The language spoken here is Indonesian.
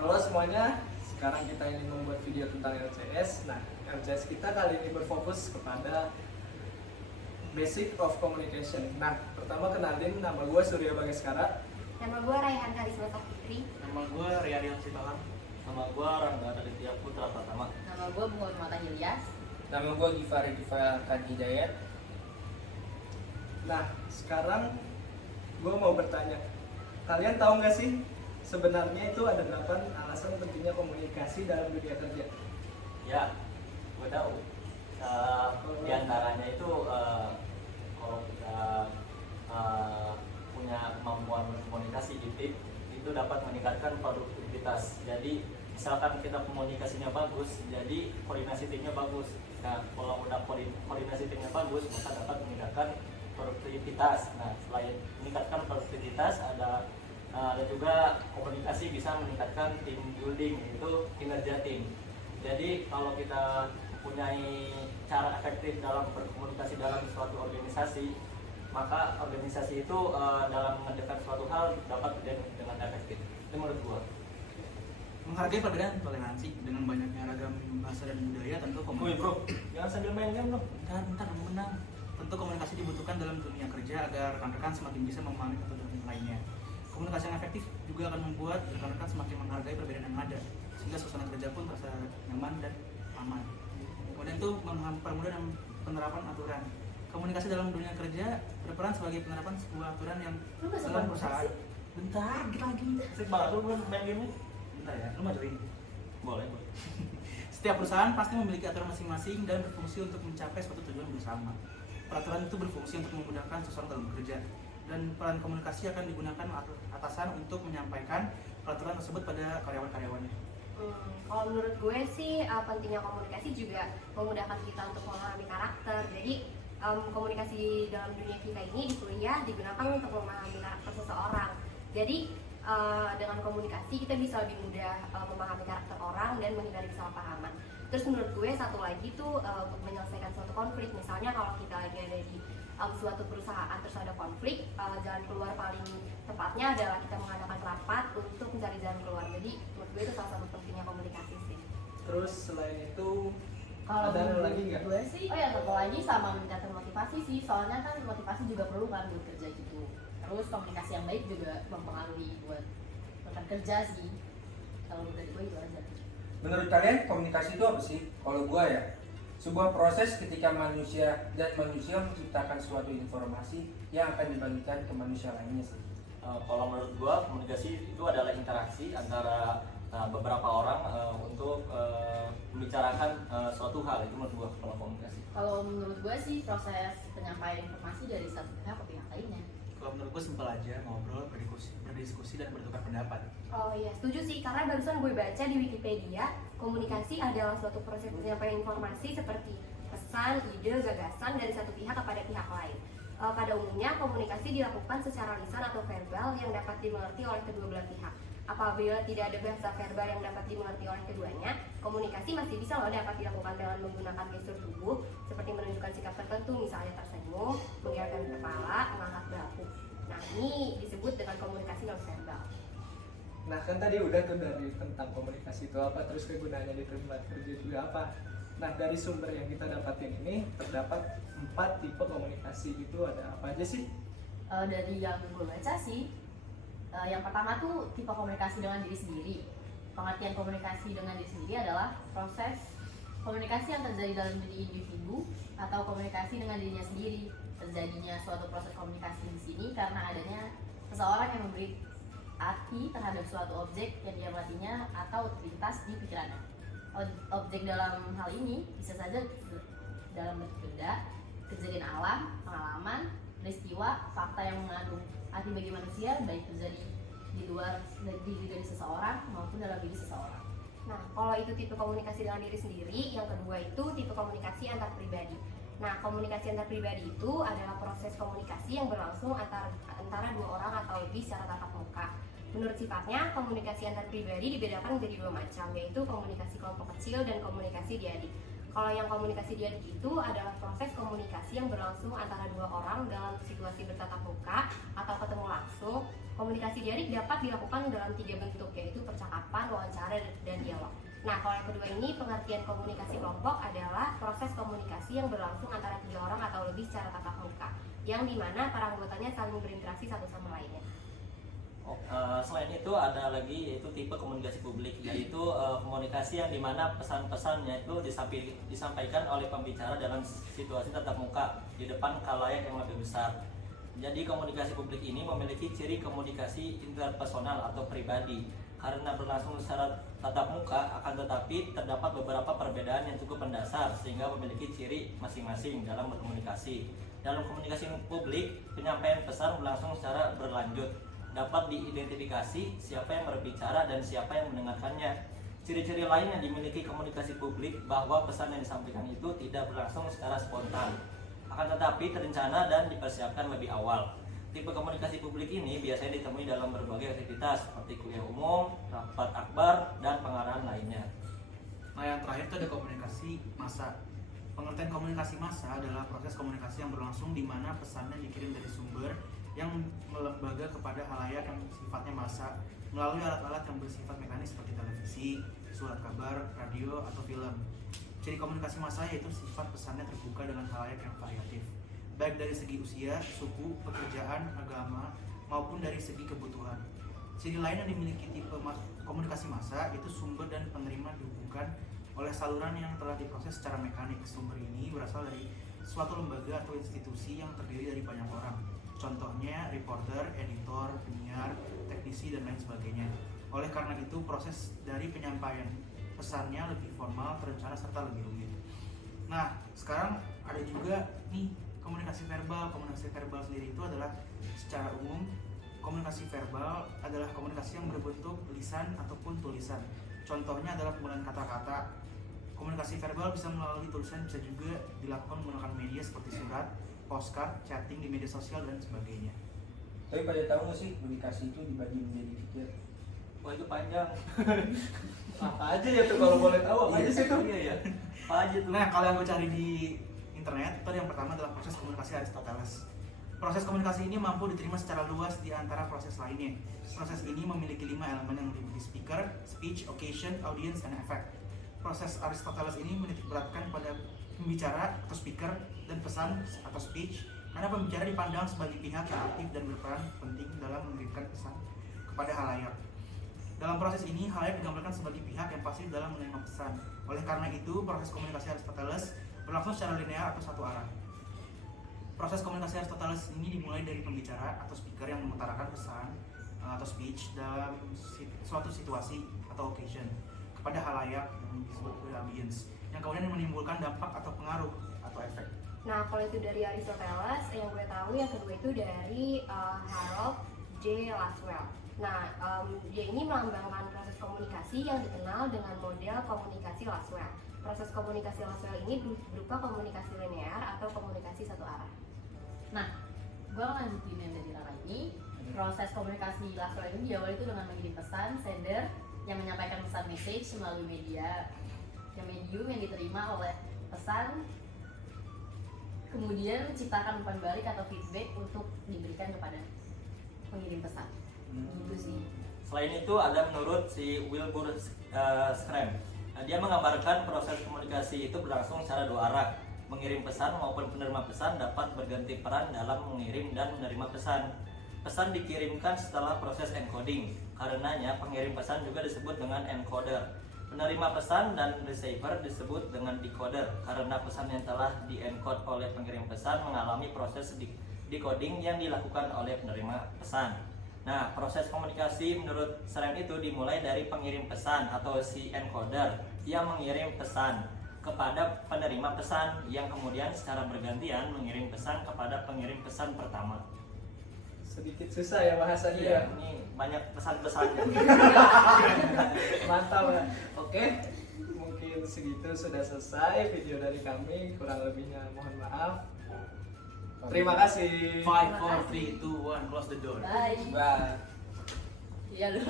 Halo semuanya, sekarang kita ini membuat video tentang LCS. Nah, LCS kita kali ini berfokus kepada Basic of Communication. Nah, pertama kenalin, nama gue Surya Bagaskara. Nama gue Raihan Karisma Sakitri. Nama gue Riyadian Sitohang. Nama gue Rangga Raditya Putra Pratama. Nama gue Bunga Mata Hilyas. Nama gue Givari Gifakan Hidayat. Nah, sekarang gue mau bertanya, kalian tahu nggak sih sebenarnya itu ada 8 alasan pentingnya komunikasi dalam dunia kerja? Ya, gue tahu. Di antaranya itu kalau kita punya kemampuan berkomunikasi di tim itu dapat meningkatkan produktivitas. Jadi misalkan kita komunikasinya bagus, jadi koordinasi timnya bagus. Nah, kalau udah koordinasi timnya bagus, maka dapat meningkatkan produktivitas. Nah, selain meningkatkan produktivitas, ada juga komunikasi bisa meningkatkan team building, itu kinerja tim. Jadi kalau kita mempunyai cara efektif dalam berkomunikasi dalam suatu organisasi, maka organisasi itu dalam mengerjakan suatu hal dapat dengan efektif. Itu menurut gua. Menghargai perbedaan toleransi dengan banyaknya ragam bahasa dan budaya, tentu Woi komunikasi. bro, jangan sambil main game dong. Bentar, menang. Tentu komunikasi dibutuhkan dalam dunia kerja agar rekan-rekan semakin bisa memahami satu dengan lainnya. Komunikasi yang efektif juga akan membuat rekan-rekan semakin menghargai perbedaan yang ada, sehingga suasana kerja pun terasa nyaman dan aman. Kemudian itu mempermudah dalam penerapan aturan. Komunikasi dalam dunia kerja berperan sebagai penerapan sebuah aturan yang Lu gak dalam sabar perusahaan. sih? Bentar, kita lagi. Asik banget lu main game ini. Bentar ya, lu mau join? Boleh. Setiap perusahaan pasti memiliki aturan masing-masing dan berfungsi untuk mencapai suatu tujuan bersama. Peraturan itu berfungsi untuk memudahkan seseorang dalam bekerja, dan peran komunikasi akan digunakan atasan untuk menyampaikan peraturan tersebut pada karyawan-karyawannya. Kalau menurut gue sih pentingnya komunikasi juga memudahkan kita untuk memahami karakter. Jadi komunikasi dalam dunia kita ini di kuliah digunakan untuk memahami karakter seseorang. Jadi dengan komunikasi kita bisa lebih mudah memahami karakter orang dan menghindari kesalahpahaman. Terus menurut gue satu lagi tuh untuk menyelesaikan suatu konflik. Misalnya kalau kita lagi ada di suatu perusahaan terus ada konflik, jalan keluar paling tepatnya adalah kita mengadakan rapat untuk mencari jalan keluar. Jadi menurut gue itu salah satu pentingnya komunikasi sih. Terus selain itu Kalau ada menurut lagi nggak? gue sih, oh ya satu lagi sama meningkatkan motivasi sih. Soalnya kan motivasi juga perlu kan buat kerja gitu. Terus komunikasi yang baik juga mempengaruhi buat rekan kerja sih. Kalau dari gue itu aja. Menurut kalian komunikasi itu apa sih? Kalau gua ya, sebuah proses ketika manusia menciptakan suatu informasi yang akan dibagikan ke manusia lainnya sih. Kalau menurut gua komunikasi itu adalah interaksi antara beberapa orang untuk membicarakan suatu hal. Itu menurut gua kalau komunikasi. Kalau menurut gue sih proses penyampaian informasi dari satu pihak ke pihak lainnya. Kalau menurut gue simpel aja, ngobrol, berdiskusi dan bertukar pendapat. Oh iya, setuju sih, karena barusan gue baca di Wikipedia, komunikasi adalah suatu proses penyampaian informasi seperti pesan, ide, gagasan dari satu pihak kepada pihak lain. Pada umumnya, komunikasi dilakukan secara lisan atau verbal yang dapat dimengerti oleh kedua belah pihak. Apabila tidak ada bahasa verbal yang dapat dimengerti oleh keduanya, komunikasi masih bisa loh dapat dilakukan dengan menggunakan gestur tubuh, seperti menunjukkan sikap tertentu, misalnya tersenyum, menggelengkan kepala, mengangkat bahu. Nah, ini disebut dengan komunikasi nonverbal. Nah kan tadi udah tuh dari tentang komunikasi itu apa, terus kegunaannya di tempat kerja juga apa. Nah dari sumber yang kita dapatin ini terdapat 4 tipe komunikasi, itu ada apa aja sih? Dari yang gue baca sih, yang pertama tuh tipe komunikasi dengan diri sendiri. Pengertian komunikasi dengan diri sendiri adalah proses komunikasi yang terjadi dalam diri individu atau komunikasi dengan dirinya sendiri. Terjadinya suatu proses komunikasi di sini karena adanya seseorang yang memberi arti terhadap suatu objek yang diamatinya atau terlintas di pikirannya. Objek dalam hal ini bisa saja dalam bentuk benda, kejadian alam, pengalaman, peristiwa, fakta yang mengandung arti bagi manusia, baik terjadi di luar diri dari seseorang maupun dalam diri seseorang. Nah, kalau itu tipe komunikasi dengan diri sendiri, yang kedua itu tipe komunikasi antar pribadi. Nah, komunikasi antar pribadi itu adalah proses komunikasi yang berlangsung antara dua orang atau lebih secara tatap muka. Menurut sifatnya, komunikasi antar pribadi dibedakan menjadi 2 macam, yaitu komunikasi kelompok kecil dan komunikasi diadik. Kalau yang komunikasi diarik itu adalah proses komunikasi yang berlangsung antara dua orang dalam situasi bertatap muka atau ketemu langsung. Komunikasi diarik dapat dilakukan dalam 3 bentuk, yaitu percakapan, wawancara, dan dialog. Nah, kalau yang kedua ini, pengertian komunikasi kelompok adalah proses komunikasi yang berlangsung antara 3 orang atau lebih secara tatap muka, yang dimana para anggotanya saling berinteraksi satu sama lainnya. Selain itu ada lagi yaitu tipe komunikasi publik, yaitu komunikasi yang dimana pesan-pesannya itu disampaikan oleh pembicara dalam situasi tatap muka di depan khalayak yang lebih besar. Jadi komunikasi publik ini memiliki ciri komunikasi interpersonal atau pribadi. Karena berlangsung secara tatap muka, akan tetapi terdapat beberapa perbedaan yang cukup mendasar sehingga memiliki ciri masing-masing dalam berkomunikasi. Dalam komunikasi publik, penyampaian pesan berlangsung secara berlanjut. Dapat diidentifikasi siapa yang berbicara dan siapa yang mendengarkannya. Ciri-ciri lain yang dimiliki komunikasi publik bahwa pesan yang disampaikan itu tidak berlangsung secara spontan, akan tetapi terencana dan dipersiapkan lebih awal. Tipe komunikasi publik ini biasanya ditemui dalam berbagai aktivitas seperti kuliah umum, rapat akbar, dan pengarahan lainnya. Nah, yang terakhir itu ada komunikasi massa. Pengertian komunikasi massa adalah proses komunikasi yang berlangsung di mana pesannya dikirim dari sumber yang melembaga kepada halayak yang sifatnya massa melalui alat-alat yang bersifat mekanis seperti televisi, surat kabar, radio, atau film. Ciri komunikasi massa yaitu sifat pesannya terbuka dengan halayak yang variatif, baik dari segi usia, suku, pekerjaan, agama, maupun dari segi kebutuhan. Ciri lain yang dimiliki tipe komunikasi massa itu sumber dan penerima dihubungkan oleh saluran yang telah diproses secara mekanik. Sumber ini berasal dari suatu lembaga atau institusi yang terdiri dari banyak orang. Contohnya reporter, editor, penyiar, teknisi, dan lain sebagainya. Oleh karena itu, proses dari penyampaian pesannya lebih formal, terencana, serta lebih rumit. Nah, sekarang ada juga nih komunikasi verbal. Komunikasi verbal sendiri itu adalah secara umum, komunikasi verbal adalah komunikasi yang berbentuk lisan ataupun tulisan. Contohnya adalah penggunaan kata-kata. Komunikasi verbal bisa melalui tulisan, bisa juga dilakukan menggunakan media seperti surat, postcard, chatting di media sosial, dan sebagainya. Tapi pada tahu nggak sih komunikasi itu dibagi menjadi 3? Wah, itu panjang. Apa aja ya tuh kalau boleh tahu apa aja sih tuh? Iya ya. Apa aja tuh? Nah, kalau yang gue cari di internet, itu yang pertama adalah proses komunikasi Aristoteles. Proses komunikasi ini mampu diterima secara luas di antara proses lainnya. Proses ini memiliki 5 elemen yang meliputi speaker, speech, occasion, audience, dan effect. Proses Aristoteles ini menitikberatkan pada pembicara atau speaker dan pesan atau speech, karena pembicara dipandang sebagai pihak yang aktif dan berperan penting dalam mengirimkan pesan kepada halayak. Dalam proses ini, halayak digambarkan sebagai pihak yang pasif dalam menerima pesan. Oleh karena itu, proses komunikasi Aristoteles berlangsung secara linear atau satu arah. Proses komunikasi Aristoteles ini dimulai dari pembicara atau speaker yang mengutarakan pesan atau speech dalam suatu situasi atau occasion kepada halayak yang disebut audience, yang kemudian menimbulkan dampak atau pengaruh atau efek. Nah, kalau itu dari Aristoteles, yang gue tahu yang kedua itu dari Harold J. Laswell. Nah, dia ini melambangkan proses komunikasi yang dikenal dengan model komunikasi Laswell. Proses komunikasi Laswell ini berupa komunikasi linear atau komunikasi satu arah. Nah, gue lanjutin yang dari Rara ini. Proses komunikasi Laswell ini diawali itu dengan mengirim pesan, sender, yang menyampaikan pesan message melalui media, medium yang diterima oleh pesan, kemudian menciptakan umpan balik atau feedback untuk diberikan kepada pengirim pesan. Gitu sih. Selain itu ada menurut si Wilbur Scrum, dia menggambarkan proses komunikasi itu berlangsung secara 2 arah. Mengirim pesan maupun penerima pesan dapat berganti peran dalam mengirim dan menerima pesan. Pesan dikirimkan setelah proses encoding. Karenanya pengirim pesan juga disebut dengan encoder. Penerima pesan dan receiver disebut dengan decoder karena pesan yang telah di-encode oleh pengirim pesan mengalami proses decoding yang dilakukan oleh penerima pesan. Nah, proses komunikasi menurut Scrum itu dimulai dari pengirim pesan atau si encoder yang mengirim pesan kepada penerima pesan yang kemudian secara bergantian mengirim pesan kepada pengirim pesan pertama. Sedikit susah ya bahasanya ya. Ini banyak pesan-pesannya. Mantap ya. Oke, mungkin segitu sudah selesai video dari kami. Kurang lebihnya mohon maaf. Terima kasih. 5, 4, 3, 2, 1, close the door. Bye. Bye. Iya dong.